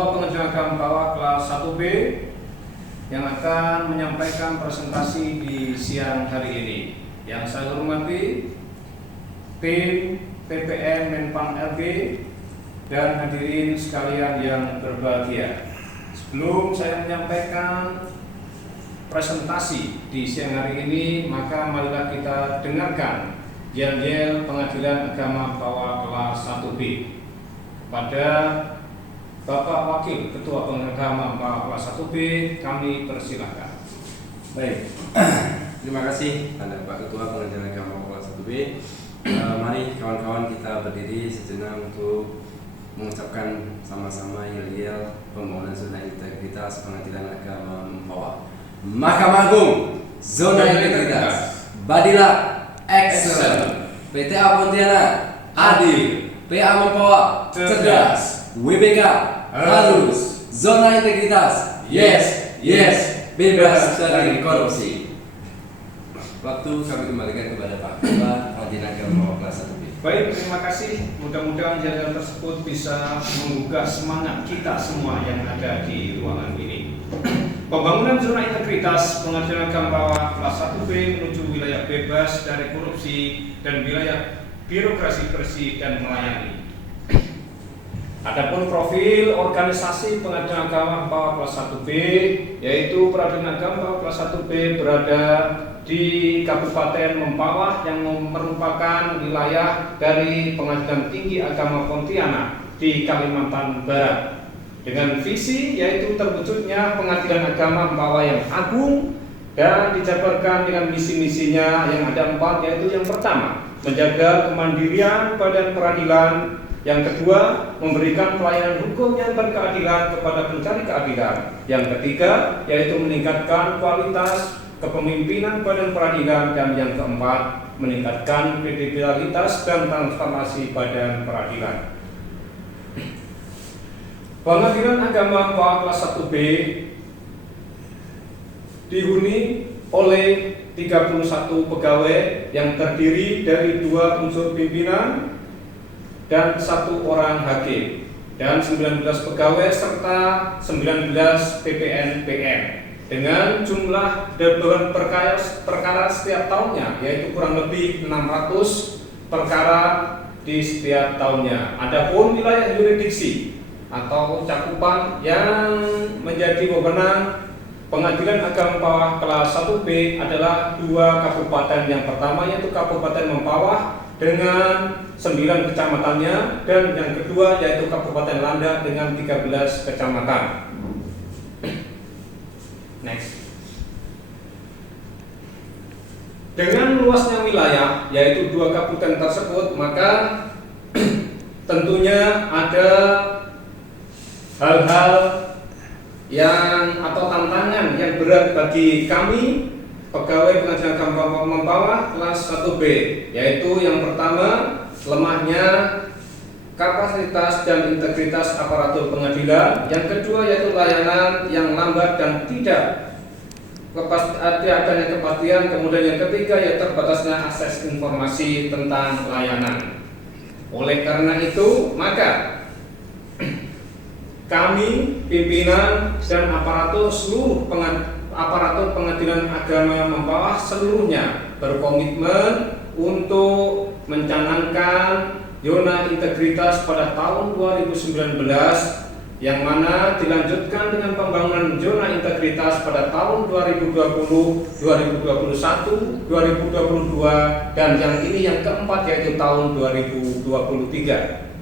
Ketua Pengajian Agama Mempawah kelas 1B yang akan menyampaikan presentasi di siang hari ini. Yang saya hormati tim PPN Menpan RB dan hadirin sekalian yang berbahagia. Sebelum saya menyampaikan presentasi di siang hari ini, maka marilah kita dengarkan yel-yel Pengadilan Agama Mempawah kelas 1B. Pada Bapak Wakil Ketua Pengadilan Agama Mempawah kelas 1B, kami persilahkan. Baik, terima kasih pada Pak Ketua Pengadilan Agama kelas 1B. Mari kawan-kawan kita berdiri sejenak untuk mengucapkan sama-sama yel-yel pembangunan zona integritas Pengadilan Agama Mempawah. Mahkamah Agung, zona integritas. Badila, excellent. PTA Pontianak, adil. PA Mempawah, cerdas. WBK, halus. Zona integritas, yes, yes. Bebas dari korupsi. Waktu kami kembalikan kepada Pak Ketua Pengadilan Agama Mempawah kelas 1B. Baik, terima kasih. Mudah-mudahan jalan tersebut bisa menggugah semangat kita semua yang ada di ruangan ini. Pembangunan zona integritas Pengadilan Agama Mempawah kelas 1B menuju wilayah bebas dari korupsi dan wilayah birokrasi bersih dan melayani. Adapun profil organisasi Pengadilan Agama Mempawah kelas 1B, yaitu Peradilan Agama Mempawah kelas 1B berada di Kabupaten Mempawah yang merupakan wilayah dari Pengadilan Tinggi Agama Pontianak di Kalimantan Barat, dengan visi yaitu terwujudnya Pengadilan Agama Mempawah yang agung dan dijabarkan dengan misi-misinya yang ada 4, yaitu yang pertama, menjaga kemandirian badan peradilan. Yang kedua, memberikan pelayanan hukum yang berkeadilan kepada pencari keadilan. Yang ketiga, yaitu meningkatkan kualitas kepemimpinan badan peradilan. Dan yang keempat, meningkatkan kredibilitas dan transformasi badan peradilan. Pengadilan Agama Mempawah kelas 1B dihuni oleh 31 pegawai yang terdiri dari 2 unsur pimpinan dan 1 orang hakim, dan 19 pegawai serta 19 PPN-PM dengan jumlah beban perkara setiap tahunnya, yaitu kurang lebih 600 perkara di setiap tahunnya. Adapun wilayah yurisdiksi atau cakupan yang menjadi wewenang Pengadilan Agama Mempawah kelas 1B adalah 2 kabupaten. Yang pertama yaitu Kabupaten Mempawah dengan 9 kecamatannya, dan yang kedua yaitu Kabupaten Landak dengan 13 kecamatan. Next. Dengan luasnya wilayah yaitu 2 kabupaten tersebut, maka tentunya ada hal-hal yang atau tantangan yang berat bagi kami pegawai Pengadilan Agama Mempawah kelas 1B, yaitu yang pertama, lemahnya kapasitas dan integritas aparatur pengadilan. Yang kedua yaitu layanan yang lambat dan tidak adanya kepastian. Kemudian yang ketiga yaitu terbatasnya akses informasi tentang layanan. Oleh karena itu, maka kami, pimpinan dan aparatur aparatur Pengadilan Agama Mempawah seluruhnya berkomitmen untuk mencanangkan zona integritas pada tahun 2019, yang mana dilanjutkan dengan pembangunan zona integritas pada tahun 2020, 2021, 2022, dan yang ini yang keempat yaitu tahun 2023.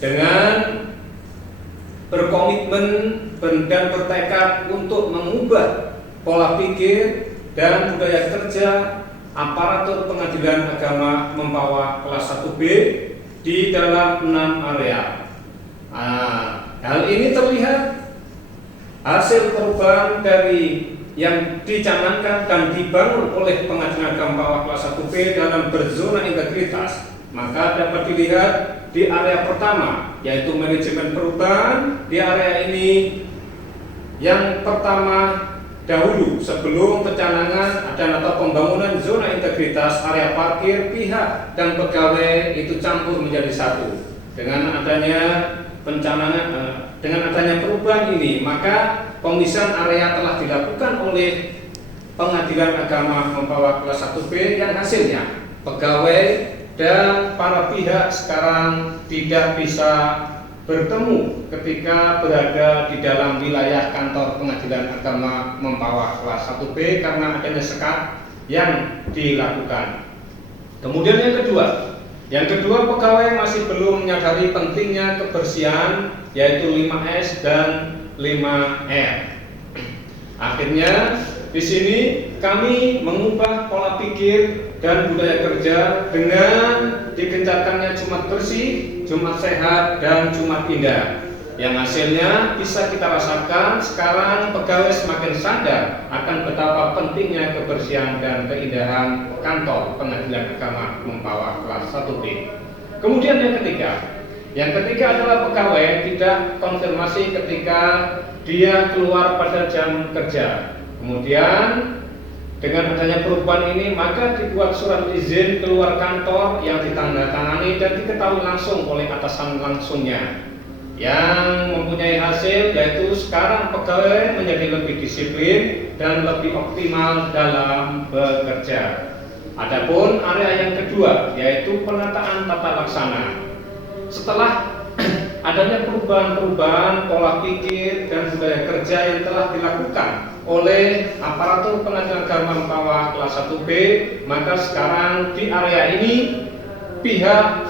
Dengan berkomitmen dan bertekad untuk mengubah pola pikir dan budaya kerja aparatur Pengadilan Agama Mempawah kelas 1B di dalam 6 area. Hal ini terlihat hasil perubahan dari yang dicanangkan dan dibangun oleh Pengadilan Agama Mempawah kelas 1B dalam berzona integritas. Maka dapat dilihat di area pertama yaitu manajemen perubahan. Di area ini yang pertama dahulu sebelum pencanangan dan atau pembangunan zona integritas, area parkir, pihak dan pegawai itu campur menjadi satu. Dengan adanya dengan adanya perubahan ini, maka pemisahan area telah dilakukan oleh Pengadilan Agama Mempawah kelas 1B yang hasilnya pegawai dan para pihak sekarang tidak bisa bertemu ketika berada di dalam wilayah kantor Pengadilan Agama Mempawah kelas 1B karena adanya sekat yang dilakukan. Kemudian yang kedua pegawai masih belum menyadari pentingnya kebersihan, yaitu 5S dan 5R. Akhirnya di sini kami mengubah pola pikir dan budaya kerja dengan digencarkannya Jumat bersih, Jumat sehat, dan Jumat indah. Yang hasilnya bisa kita rasakan sekarang pegawai semakin sadar akan betapa pentingnya kebersihan dan keindahan kantor Pengadilan Agama Mempawah kelas 1B. Kemudian yang ketiga adalah pegawai tidak konfirmasi ketika dia keluar pada jam kerja. Kemudian dengan adanya perubahan ini maka dibuat surat izin keluar kantor yang ditandatangani dan diketahui langsung oleh atasan langsungnya, yang mempunyai hasil yaitu sekarang pegawai menjadi lebih disiplin dan lebih optimal dalam bekerja. Adapun area yang kedua yaitu penataan tata laksana. Setelah adanya perubahan-perubahan pola pikir dan budaya kerja yang telah dilakukan oleh aparatur Pengadilan Agama Mempawah kelas 1B, maka sekarang di area ini pihak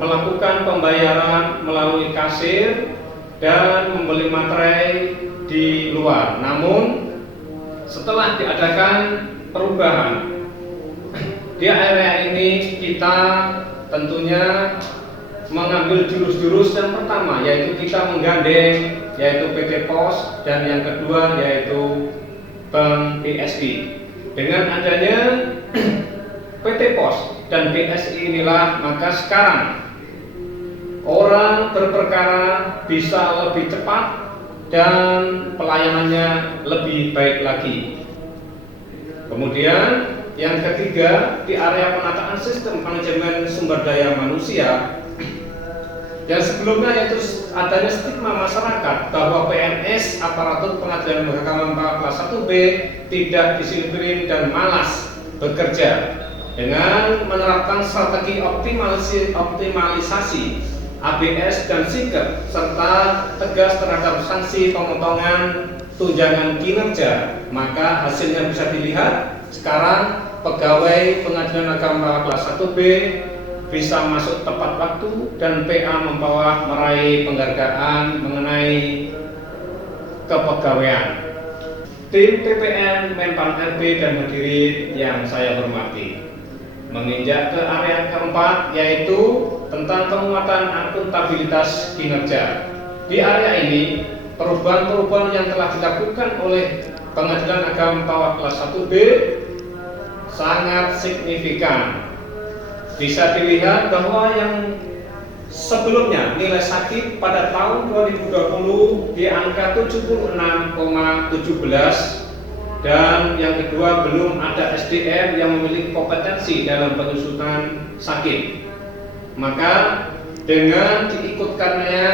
melakukan pembayaran melalui kasir dan membeli materai di luar. Namun setelah diadakan perubahan di area ini, kita tentunya mengambil jurus-jurus. Yang pertama yaitu kita menggandeng yaitu PT Pos, dan yang kedua yaitu Bank BSI. Dengan adanya PT Pos dan BSI inilah maka sekarang orang berperkara bisa lebih cepat dan pelayanannya lebih baik lagi. Kemudian yang ketiga di area penataan sistem manajemen sumber daya manusia, yang sebelumnya yaitu adanya stigma masyarakat bahwa PNS aparatur Pengadilan Agama Mempawah kelas 1B tidak disiplin dan malas bekerja. Dengan menerapkan strategi optimalisasi ABS dan SIGEP serta tegas terhadap sanksi pemotongan tunjangan kinerja, maka hasilnya bisa dilihat sekarang pegawai Pengadilan Agama kelas 1B bisa masuk tepat waktu dan PA Mempawah meraih penghargaan mengenai kepegawaian. Tim PPN Menpan RB dan hadirin yang saya hormati, menginjak ke area keempat yaitu tentang penguatan akuntabilitas kinerja. Di area ini perubahan-perubahan yang telah dilakukan oleh Pengadilan Agama Mempawah kelas 1B sangat signifikan. Bisa dilihat bahwa yang sebelumnya nilai sakit pada tahun 2020 di angka 76,17, dan yang kedua belum ada SDM yang memiliki kompetensi dalam penyusunan sakit. Maka dengan diikutkannya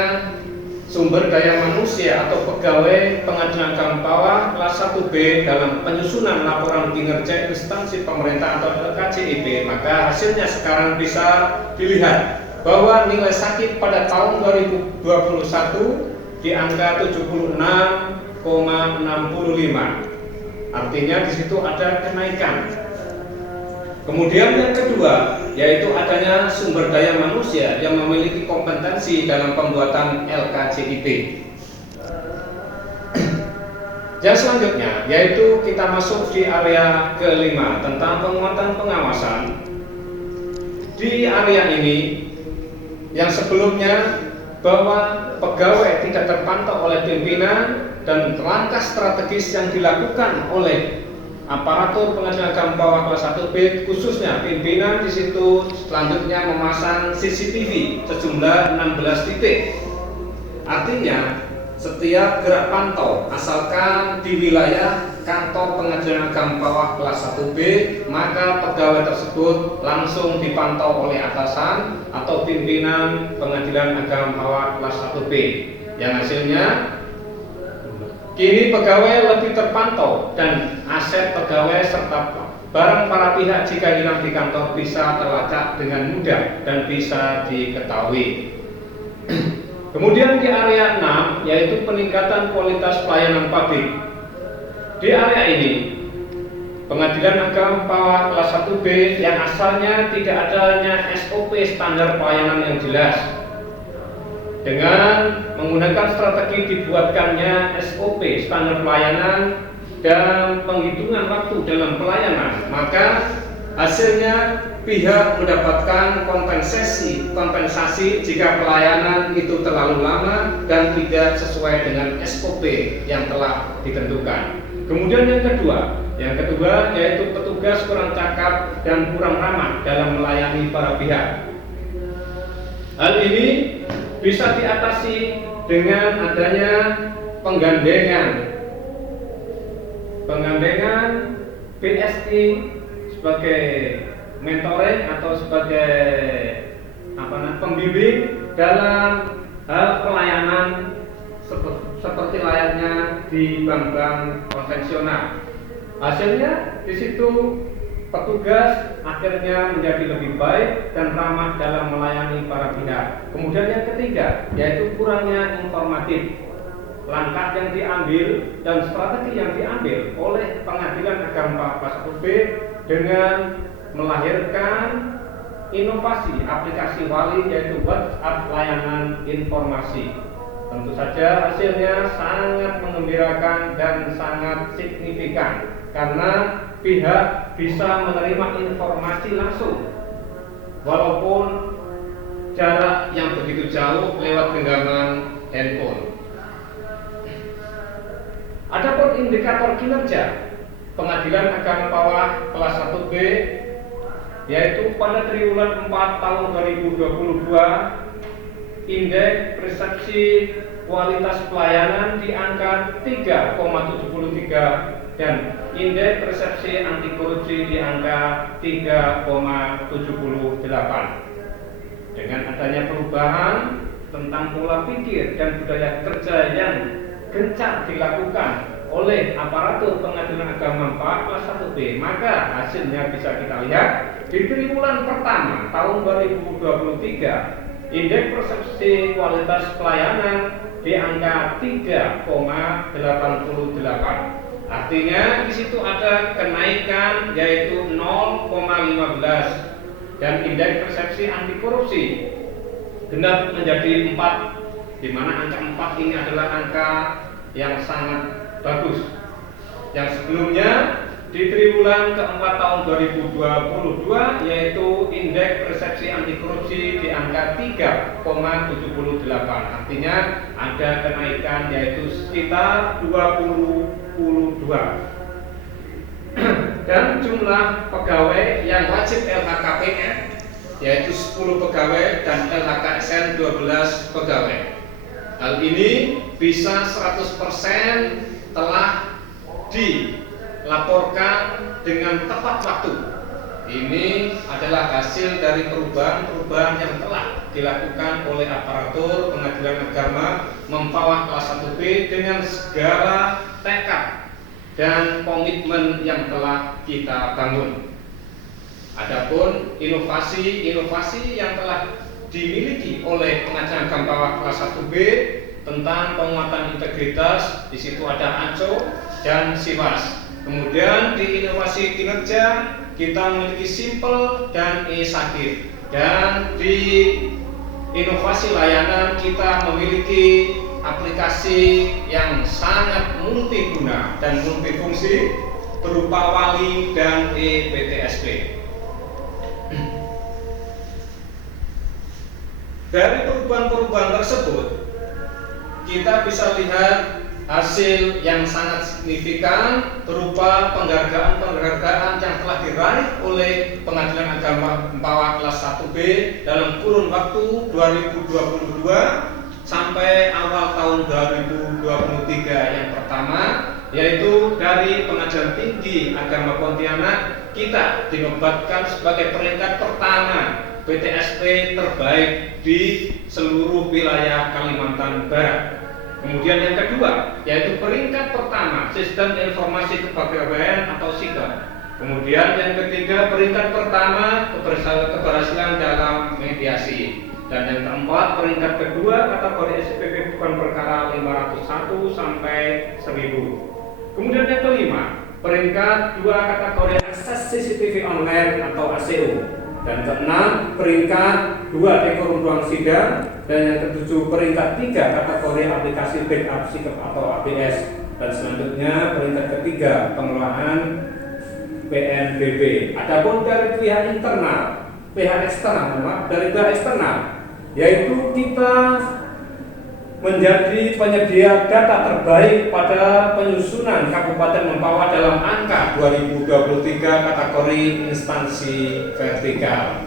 sumber daya manusia atau pegawai Pengadilan Agama Mempawah kelas 1B dalam penyusunan laporan kinerja instansi pemerintah atau LKJIP, maka hasilnya sekarang bisa dilihat bahwa nilai sakit pada tahun 2021 di angka 76,65. Artinya di situ ada kenaikan. Kemudian yang kedua yaitu adanya sumber daya manusia yang memiliki kompetensi dalam pembuatan LKJIP. Yang selanjutnya yaitu kita masuk di area kelima tentang penguatan pengawasan. Di area ini yang sebelumnya bahwa pegawai tidak terpantau oleh pimpinan dan langkah strategis yang dilakukan oleh aparatur Pengadilan Agama Mempawah kelas 1B, khususnya pimpinan di situ selanjutnya memasang CCTV sejumlah 16 titik. Artinya setiap gerak pantau asalkan di wilayah kantor pengajian agama bawah kelas 1B, maka pegawai tersebut langsung dipantau oleh atasan atau pimpinan pengadilan agama bawah kelas 1B, yang hasilnya kini pegawai lebih terpantau dan aset pegawai serta barang para pihak jika hilang di kantor bisa terlacak dengan mudah dan bisa diketahui. Kemudian di area 6 yaitu peningkatan kualitas pelayanan publik. Di area ini Pengadilan Agama bawah kelas 1B yang asalnya tidak adanya SOP standar pelayanan yang jelas, dengan menggunakan strategi dibuatkannya SOP standar pelayanan dan penghitungan waktu dalam pelayanan, maka hasilnya pihak mendapatkan kompensasi jika pelayanan itu terlalu lama dan tidak sesuai dengan SOP yang telah ditentukan. Kemudian yang kedua yaitu petugas kurang cakap dan kurang ramah dalam melayani para pihak. Hal ini bisa diatasi dengan adanya penggandengan BSI sebagai mentoring atau sebagai pembimbing dalam hal pelayanan seperti layaknya di bank-bank konvensional. Hasilnya di situ petugas akhirnya menjadi lebih baik dan ramah dalam melayani para pihak. Kemudian yang ketiga yaitu kurangnya informatif. Langkah yang diambil dan strategi yang diambil oleh Pengadilan Agama kelas 1B dengan melahirkan inovasi aplikasi wali yaitu WhatsApp layanan informasi. Tentu saja hasilnya sangat menggembirakan dan sangat signifikan karena pihak bisa menerima informasi langsung walaupun jarak yang begitu jauh lewat genggaman handphone. Adapun indikator kinerja Pengadilan Agama bawah kelas 1B yaitu pada triwulan 4 tahun 2022 indeks persepsi kualitas pelayanan di angka 3,73 dan indeks persepsi anti korupsi di angka 3,78. Dengan adanya perubahan tentang pola pikir dan budaya kerja yang gencar dilakukan oleh aparatur Pengadilan Agama bawah kelas 1B, maka hasilnya bisa kita lihat di triwulan pertama tahun 2023 indeks persepsi kualitas pelayanan di angka 3,88. Artinya di situ ada kenaikan yaitu 0,15 dan indeks persepsi anti korupsi genap menjadi 4, di mana angka 4 ini adalah angka yang sangat bagus. Yang sebelumnya di triwulan keempat tahun 2022 yaitu indeks persepsi anti korupsi di angka 3,78. Artinya ada kenaikan yaitu sekitar 22. Dan jumlah pegawai yang wajib LHKPN yaitu 10 pegawai dan LHKSN 12 pegawai. Hal ini bisa 100% telah dilaporkan dengan tepat waktu. Ini adalah hasil dari perubahan-perubahan yang telah dilakukan oleh aparatur Pengadilan Agama Mempawah kelas 1B dengan segala tekad dan komitmen yang telah kita bangun. Adapun inovasi yang telah dimiliki oleh Pengadilan Agama Bawah kelas 1B tentang penguatan integritas, di situ ada ANCO dan SIWAS. Kemudian di inovasi kinerja kita memiliki Simple dan e-Sakit, dan di inovasi layanan kita memiliki aplikasi yang sangat multiguna dan multifungsi berupa Wali dan e-PTSP. Dari perubahan-perubahan tersebut kita bisa lihat hasil yang sangat signifikan berupa penghargaan yang telah diraih oleh Pengadilan Agama Mempawah kelas 1B dalam kurun waktu 2022 sampai awal tahun 2023 yang pertama, yaitu dari Pengadilan Tinggi Agama Pontianak kita dinobatkan sebagai peringkat pertama PTSP terbaik di seluruh wilayah Kalimantan Barat. Kemudian yang kedua, yaitu peringkat pertama Sistem Informasi Kepegawaian atau SIKA. Kemudian yang ketiga, peringkat pertama keberhasilan dalam mediasi. Dan yang keempat, peringkat kedua kategori SPP bukan perkara 501 sampai 1000. Kemudian yang kelima, peringkat dua kategori akses CCTV online atau ACO. Dan keenam, peringkat 2 dekorum ruang sidang. Dan yang ketujuh, peringkat 3 kategori aplikasi backup sikap atau ABS. Dan selanjutnya peringkat ketiga, pengelolaan PNBP. Adapun dari pihak internal, pihak eksternal, dari pihak eksternal, yaitu kita menjadi penyedia data terbaik pada penyusunan Kabupaten Mempawah dalam angka 2023 kategori instansi vertikal.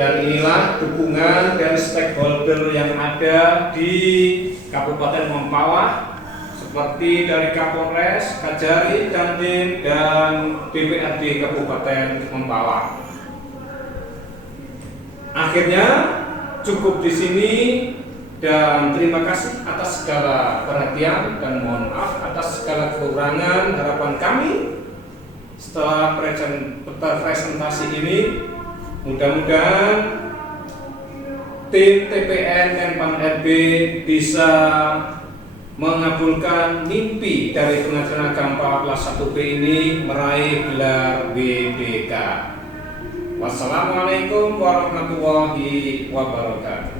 Dan inilah dukungan dari stakeholder yang ada di Kabupaten Mempawah, seperti dari Kapolres, Kajari, Dandim, dan DPRD Kabupaten Mempawah. Akhirnya cukup di sini dan terima kasih atas segala perhatian dan mohon maaf atas segala kekurangan. Harapan kami setelah presentasi ini, mudah-mudahan tim TPN Menpan RB bisa mengabulkan mimpi dari Pengadilan Agama kelas 1B ini meraih gelar WBK. Wassalamualaikum warahmatullahi wabarakatuh.